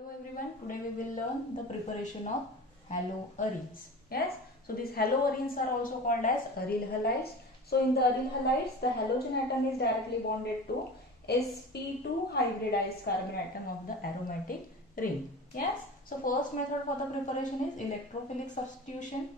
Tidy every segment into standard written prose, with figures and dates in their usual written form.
Hello everyone, today we will learn the preparation of haloarenes. Yes, so these haloarenes are also called as aryl halides. So in the aryl halides, the halogen atom is directly bonded to sp2 hybridized carbon atom of the aromatic ring. Yes, so first method for the preparation is electrophilic substitution.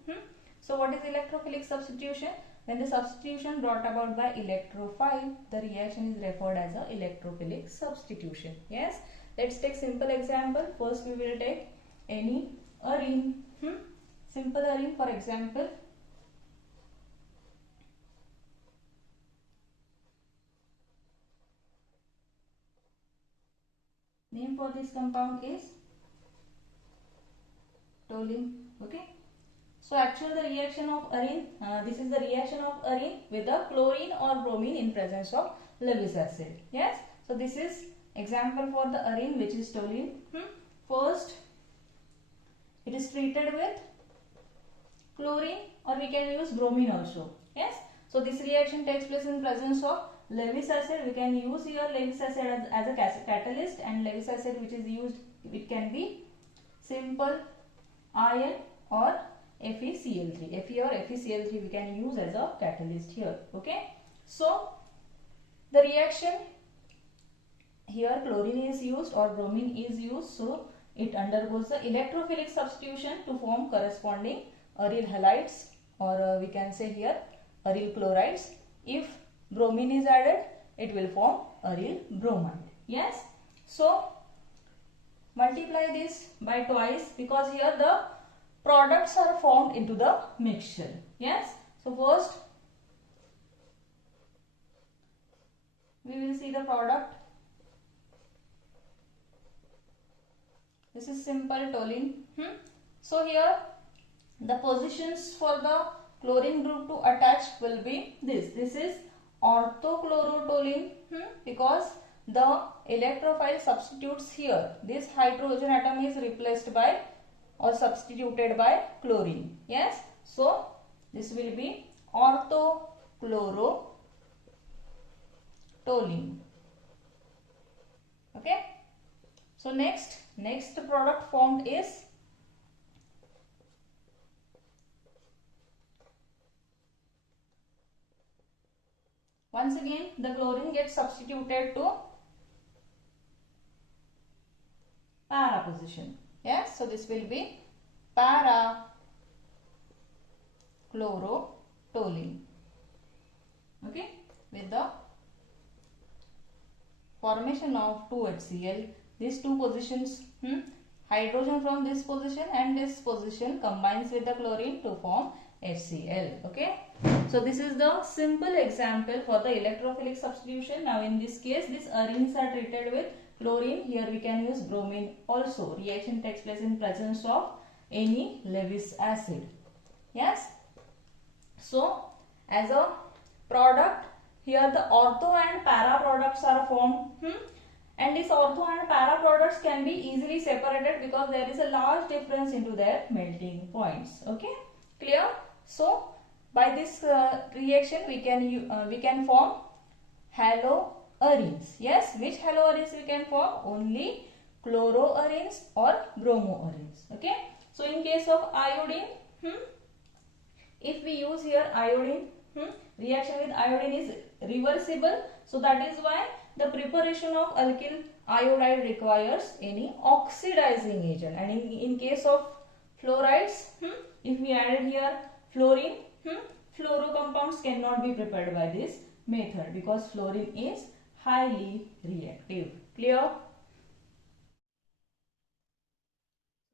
So what is electrophilic substitution? When the substitution brought about by electrophile, the reaction is referred as a electrophilic substitution. Yes. Let's take simple example. First we will take any arene. Simple arene, for example. Name for this compound is toluene. Okay. So actually the reaction of arene, this is the reaction of arene with the chlorine or bromine in presence of Lewis acid. Yes. So this is example for the arene, which is toluene. First, it is treated with chlorine, or we can use bromine also. Yes. So this reaction takes place in presence of Lewis acid. We can use here Lewis acid as a catalyst, and Lewis acid which is used, it can be simple iron or FeCl3. Fe or FeCl3 we can use as a catalyst here. Okay. So the reaction here, chlorine is used or bromine is used, so it undergoes the electrophilic substitution to form corresponding aryl halides, or we can say here aryl chlorides. If bromine is added, it will form aryl bromide. Yes. So multiply this by twice, because here the products are formed into the mixture. Yes. So first we will see the product. This is simple toluene. So here the positions for the chlorine group to attach will be this. This is orthochlorotoluene, because the electrophile substitutes here. This hydrogen atom is replaced by or substituted by chlorine. Yes. So this will be orthochlorotoluene. Okay. So next product formed is once again the chlorine gets substituted to para position. Yes, so this will be para chlorotoluene. Okay, with the formation of 2HCl. These two positions, hydrogen from this position and this position combines with the chlorine to form HCl. Okay. So this is the simple example for the electrophilic substitution. Now in this case, these arenes are treated with chlorine. Here we can use bromine also. Reaction takes place in presence of any Lewis acid. Yes. So as a product, here the ortho and para products are formed. And these ortho and para products can be easily separated because there is a large difference into their melting points. Okay, clear? So by this reaction we can form haloarenes. Yes, which haloarenes we can form? Only chloroarenes or bromoarenes. Okay. So in case of iodine, if we use here iodine, reaction with iodine is reversible. So that is why the preparation of alkyl iodide requires any oxidizing agent. And in case of fluorides, if we added here fluorine, fluoro compounds cannot be prepared by this method because fluorine is highly reactive. Clear?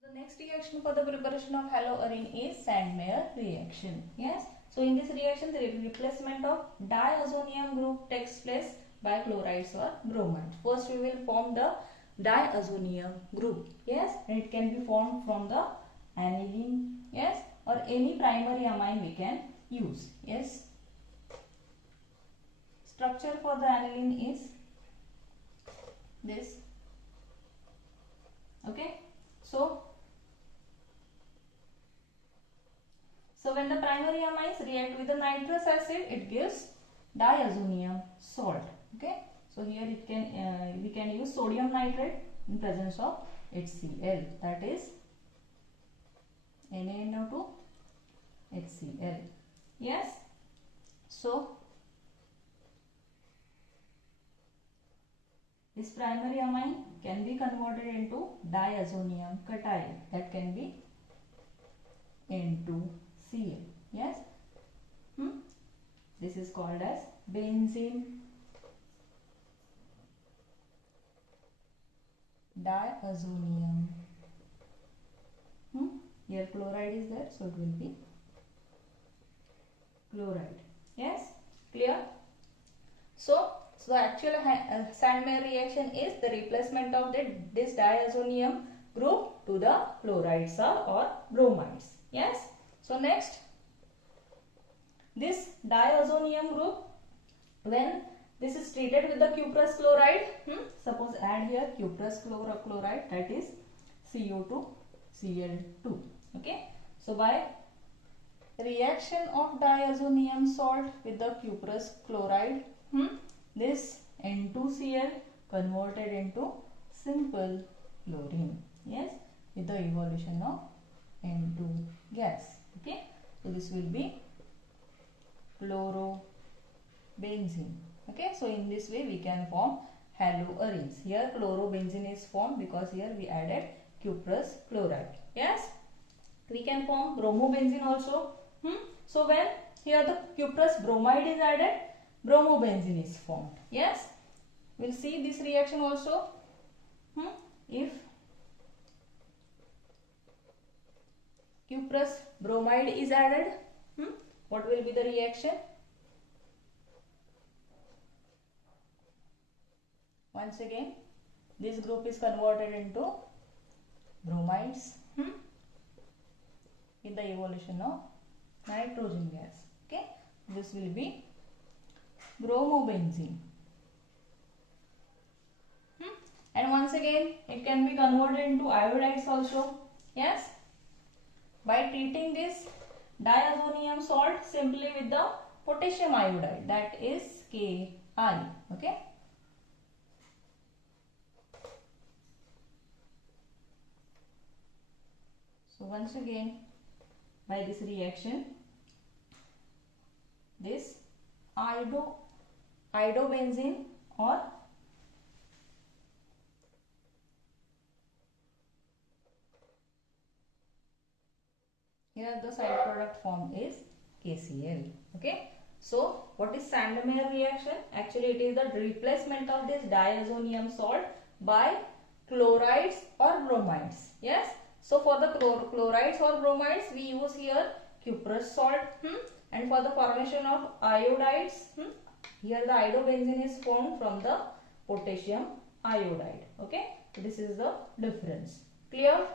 The next reaction for the preparation of haloarene is Sandmeyer reaction. Yes. So in this reaction, the replacement of diazonium group takes place by chlorides or bromides. First we will form the diazonium group. Yes, and it can be formed from the aniline. Yes, or any primary amine we can use. Yes. Structure for the aniline is this. Okay. So when the primary amines react with the nitrous acid, it gives diazonium salt. Okay, so here it can we can use sodium nitrate in presence of HCl, that is NaNO2 HCl. Yes, so this primary amine can be converted into diazonium cation, that can be N2Cl. Yes, this is called as benzene diazonium. Here chloride is there, so it will be chloride. Yes, clear? So the actual Sandmeyer reaction is the replacement of this diazonium group to the chlorides or bromides. Yes. So next, this diazonium group, when this is treated with the cuprous chloride, suppose add here cuprous chloride, that is CO2Cl2. Okay. So by reaction of diazonium salt with the cuprous chloride, this N2Cl converted into simple chlorine. Yes, with the evolution of N2 gas. Okay, so this will be chlorobenzene. Okay, so in this way we can form haloarenes. Here chlorobenzene is formed because here we added cuprous chloride. Yes, we can form bromobenzene also. So when here the cuprous bromide is added, bromobenzene is formed. Yes, we'll see this reaction also. If cuprous bromide is added, what will be the reaction? Once again, this group is converted into bromides in the evolution of nitrogen gas. Okay, this will be bromobenzene. And once again, it can be converted into iodides also. Yes, by treating this diazonium salt simply with the potassium iodide, that is Ki. Okay. So once again, by this reaction, this iodobenzene or here the side product form is KCl. Okay. So what is Sandmeyer reaction? Actually it is the replacement of this diazonium salt by chlorides or bromides. Yes. So for the chlorides or bromides we use here cuprous salt, and for the formation of iodides, here the iodobenzene is formed from the potassium iodide. Okay, so this is the difference. Clear?